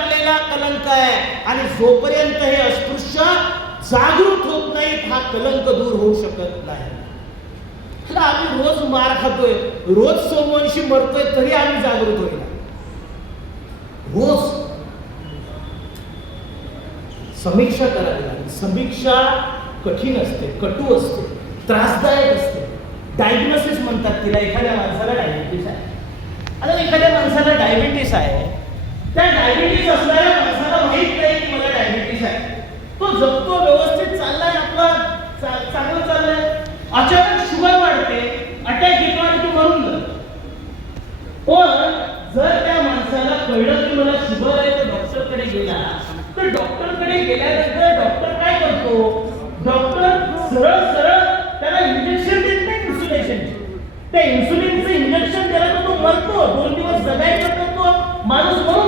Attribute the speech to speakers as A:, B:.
A: लागलेला कलंक आहे. आणि जोपर्यंत हे अस्पृश्य जागृत होत नाहीत हा कलंक दूर होऊ शकत नाही. आम्ही रोज मार खातोय. रोज सोमवंशी मरतोय तरी आम्ही जागृत होईल रोज. समीक्षा करावी लागेल समीक्षा कठीण असते कटू असते त्रासदायक असते. डायग्नोसिस म्हणतात तिला एखाद्या माणसाला डायबिटीस आहे. आता एखाद्या माणसाला डायबिटीस आहे त्या डायबिटीस असणाऱ्या माणसाला माहीत नाही की मला डायबिटीस आहे. तो जगतो व्यवस्थित चाललाय आपला चांगलं चाललाय. अचानक शुगर वाढते अटॅक येतो आणि तो मरून जातो. पण जर त्या माणसाला कळलं की मला शुगर आहे तर डॉक्टरकडे गेला. तर डॉक्टरकडे गेल्यानंतर डॉक्टर काय करतो? डॉक्टर सरळ सरळ त्याला इंजेक्शन देत नाही इन्सुलेशन त्या इन्सुलिनचं इंजेक्शन त्याला तो मरतो दोन दिवस जगायचा तर तो माणूस मरून